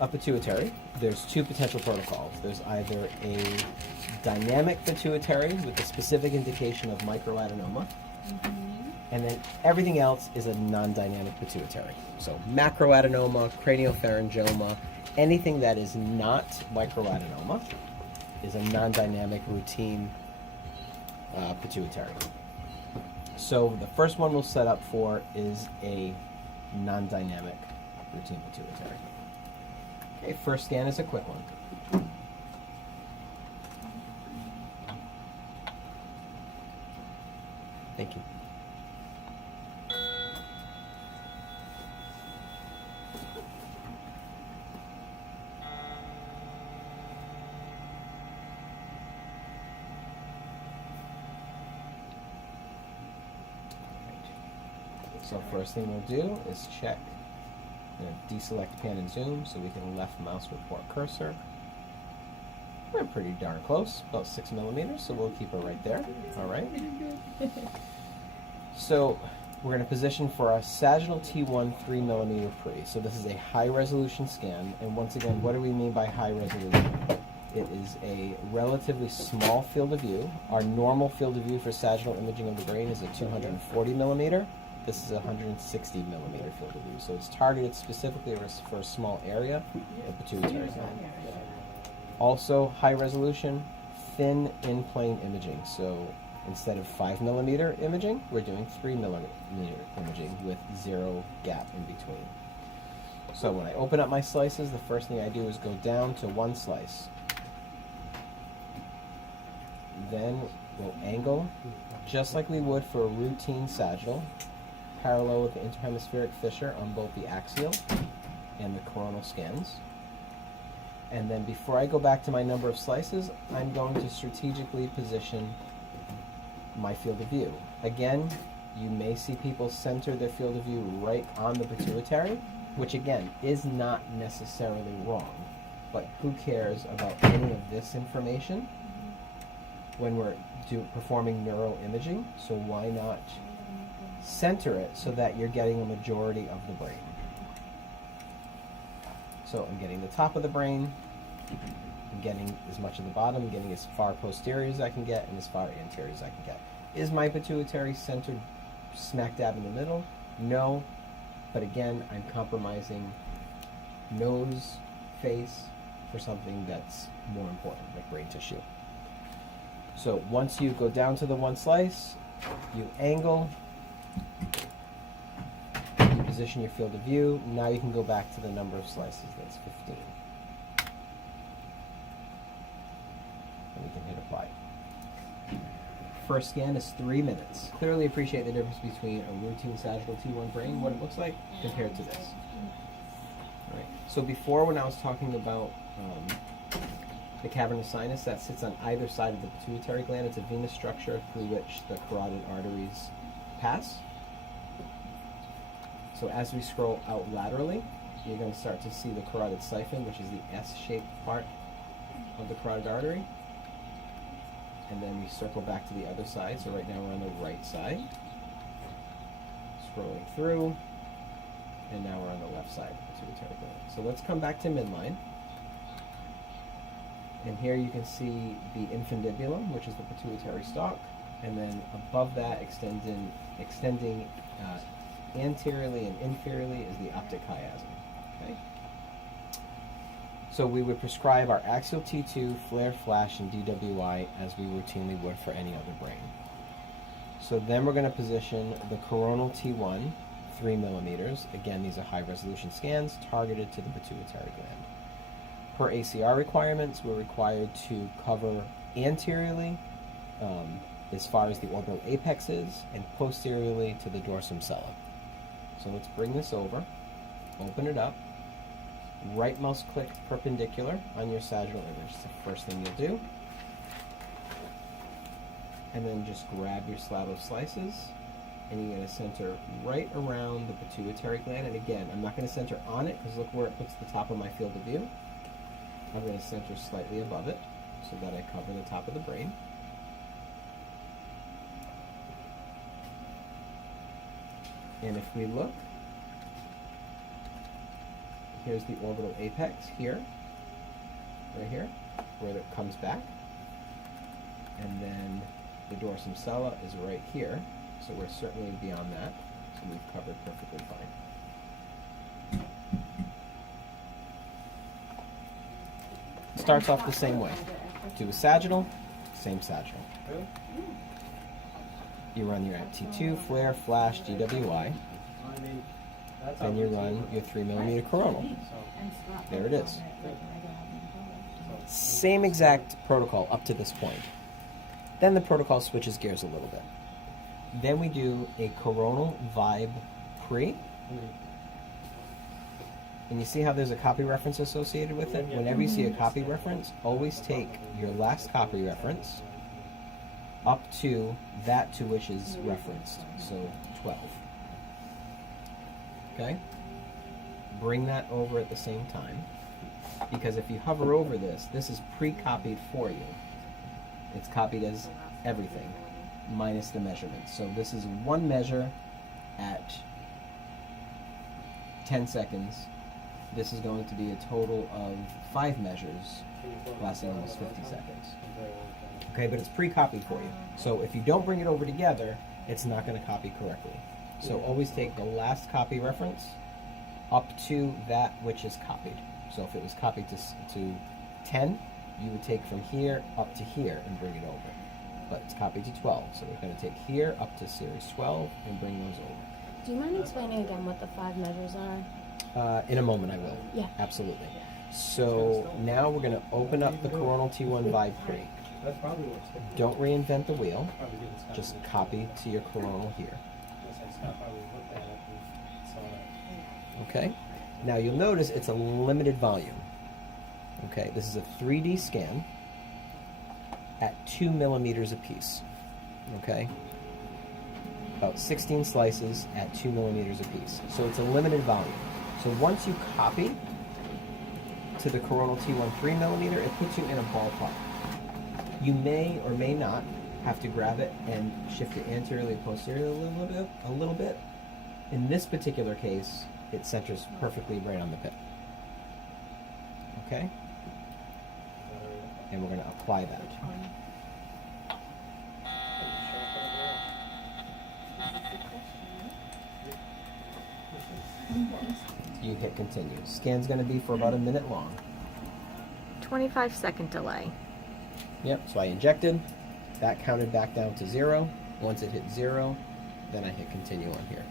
a pituitary, there's two potential protocols. There's either a dynamic pituitary with a specific indication of microadenoma, and then everything else is a non-dynamic pituitary. So macroadenoma, craniopharyngioma, anything that is not microadenoma is a non-dynamic routine pituitary. So the first one we'll set up for is a non-dynamic routine pituitary. Okay, first scan is a quick one. Thank you. So first thing we'll do is check, deselect pan and zoom so we can left mouse report cursor. We're pretty darn close, about 6 millimeters, so we'll keep it right there. All right. So we're going to position for a sagittal T1 3 millimeter pre. So this is a high resolution scan, and once again, what do we mean by high resolution? It is a relatively small field of view. Our normal field of view for sagittal imaging of the brain is a 240 millimeter. This is a 160 millimeter field of view. So it's targeted specifically for a small area, the pituitary gland. Also, high resolution, thin in-plane imaging. So instead of 5 millimeter imaging, we're doing 3 millimeter imaging with 0 gap in between. So when I open up my slices, the first thing I do is go down to 1 slice. Then we'll angle, just like we would for a routine sagittal, parallel with the interhemispheric fissure on both the axial and the coronal scans. And then before I go back to my number of slices, I'm going to strategically position my field of view. Again, you may see people center their field of view right on the pituitary, which again is not necessarily wrong, but who cares about any of this information when we're performing neuroimaging? So why not center it so that you're getting a majority of the brain? So I'm getting the top of the brain, I'm getting as much of the bottom, I'm getting as far posterior as I can get and as far anterior as I can get. Is my pituitary centered smack dab in the middle? No, but again, I'm compromising nose, face for something that's more important, like brain tissue. So once you go down to the 1 slice, you angle, you position your field of view. Now you can go back to the number of slices, that's 15. And we can hit apply. First scan is 3 minutes. Clearly appreciate the difference between a routine sagittal T1 brain, what it looks like, compared to this. All right. So before, when I was talking about the cavernous sinus that sits on either side of the pituitary gland, it's a venous structure through which the carotid arteries pass. So as we scroll out laterally, you're going to start to see the carotid siphon, which is the S-shaped part of the carotid artery. And then we circle back to the other side. So right now we're on the right side. Scrolling through. And now we're on the left side of the pituitary gland. So let's come back to midline. And here you can see the infundibulum, which is the pituitary stalk. And then above that, extending anteriorly and inferiorly is the optic chiasm. Okay? So we would prescribe our axial T2, flare, flash, and DWI as we routinely would for any other brain. So then we're going to position the coronal T1, 3 millimeters. Again, these are high resolution scans targeted to the pituitary gland. Per ACR requirements, we're required to cover anteriorly as far as the orbital apex is, and posteriorly to the dorsum cella. So let's bring this over, open it up, right mouse click perpendicular on your sagittal image. It's the first thing you'll do. And then just grab your slab of slices, and you're going to center right around the pituitary gland. And again, I'm not going to center on it, because look where it puts the top of my field of view. I'm going to center slightly above it so that I cover the top of the brain. And if we look, Here's the orbital apex here, right here, where it comes back. And then the dorsum sella is right here, so we're certainly beyond that. So we've covered perfectly fine. Starts off the same way. Do a sagittal, same sagittal. You run your T2, flare, flash, DWI. Then you run your 3 millimeter coronal. There it is. Same exact protocol up to this point. Then the protocol switches gears a little bit. Then we do a coronal vibe pre. And you see how there's a copy reference associated with it? Whenever you see a copy reference, always take your last copy reference up to that to which is referenced, so 12. Okay? Bring that over at the same time, because if you hover over this, this is pre-copied for you. It's copied as everything, minus the measurements. So this is one measure at 10 seconds. This is going to be a total of 5 measures, lasting almost 50 seconds. Okay, but it's pre-copied for you. So if you don't bring it over together, it's not going to copy correctly. So always take the last copy reference up to that which is copied. So if it was copied to 10, you would take from here up to here and bring it over. But it's copied to 12, so we're going to take here up to series 12 and bring those over. Do you mind explaining again what the 5 measures are? In a moment I will. Yeah. Absolutely. So now we're going to open up the coronal T1 vibe pre. Don't reinvent the wheel. Just copy to your coronal here. Okay. Now you'll notice it's a limited volume. Okay. This is a 3D scan at 2 millimeters apiece. Okay. About 16 slices at 2 millimeters apiece. So it's a limited volume. So once you copy to the coronal T1 3 millimeter, it puts you in a ballpark. You may or may not have to grab it and shift it anteriorly, posteriorly a little bit. In this particular case, it centers perfectly right on the pip. Okay? And we're going to apply that. You hit continue. Scan's going to be for about a minute long. 25-second delay. Yep, so I injected, that counted back down to 0. Once it hit 0, then I hit continue on here.